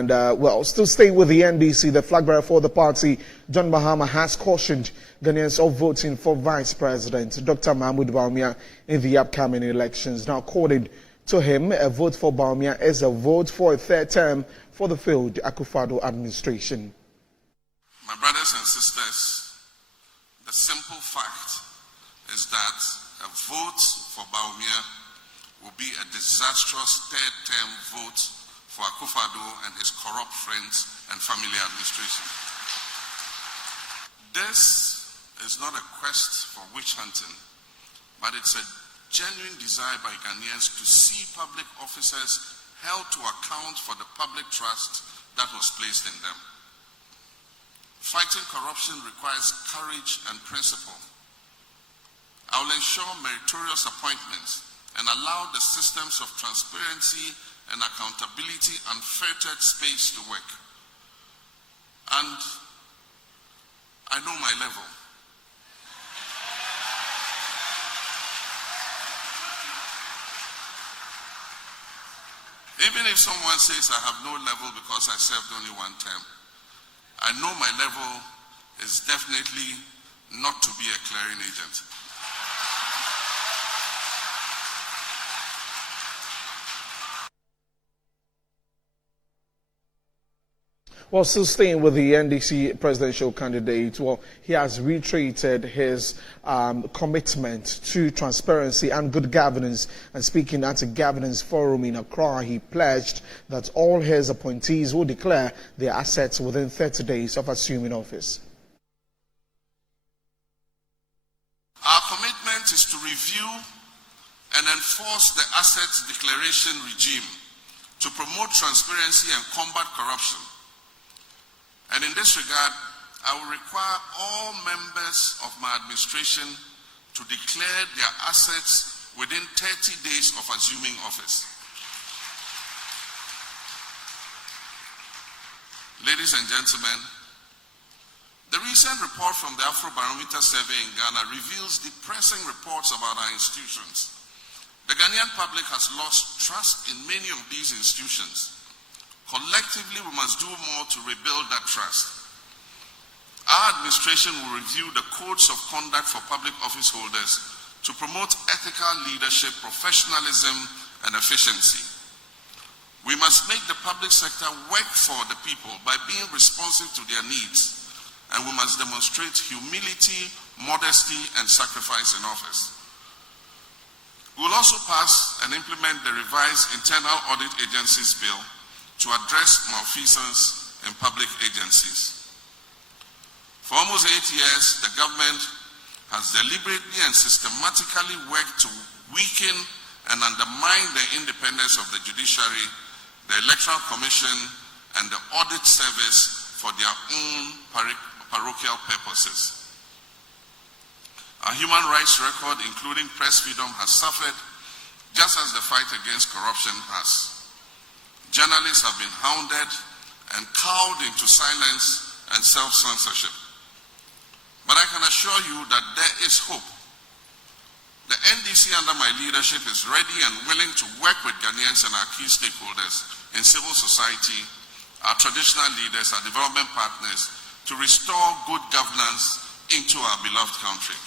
And, still staying with the NDC, the flag bearer for the party, John Mahama, has cautioned Ghanaians of voting for Vice President Dr. Bawumia in the upcoming elections. Now, according to him, a vote for Bawumia is a vote for a third term for the failed Akufo-Addo administration. My brothers and sisters, the simple fact is that a vote for Bawumia will be a disastrous third-term vote for Akufo-Addo and his corrupt friends and family administration. This is not a quest for witch hunting, but it's a genuine desire by Ghanaians to see public officers held to account for the public trust that was placed in them. Fighting corruption requires courage and principle. I will ensure meritorious appointments and allow the systems of transparency and accountability unfettered space to work. And I know my level. Even if someone says I have no level because I served only one term, I know my level is definitely not to be a clearing agent. Well, still staying with the NDC presidential candidate, he has reiterated his commitment to transparency and good governance. And speaking at a governance forum in Accra, he pledged that all his appointees will declare their assets within 30 days of assuming office. Our commitment is to review and enforce the assets declaration regime to promote transparency and combat corruption. And in this regard, I will require all members of my administration to declare their assets within 30 days of assuming office. Ladies and gentlemen, the recent report from the Afrobarometer survey in Ghana reveals depressing reports about our institutions. The Ghanaian public has lost trust in many of these institutions. Collectively, we must do more to rebuild that trust. Our administration will review the codes of conduct for public office holders to promote ethical leadership, professionalism, and efficiency. We must make the public sector work for the people by being responsive to their needs, and we must demonstrate humility, modesty, and sacrifice in office. We will also pass and implement the revised Internal Audit Agencies Bill to address malfeasance in public agencies. For almost 8 years, the government has deliberately and systematically worked to weaken and undermine the independence of the judiciary, the Electoral Commission, and the Audit Service for their own parochial purposes. Our human rights record, including press freedom, has suffered just as the fight against corruption has. Journalists have been hounded and cowed into silence and self-censorship. But I can assure you that there is hope. The NDC under my leadership is ready and willing to work with Ghanaians and our key stakeholders in civil society, our traditional leaders, our development partners, to restore good governance into our beloved country.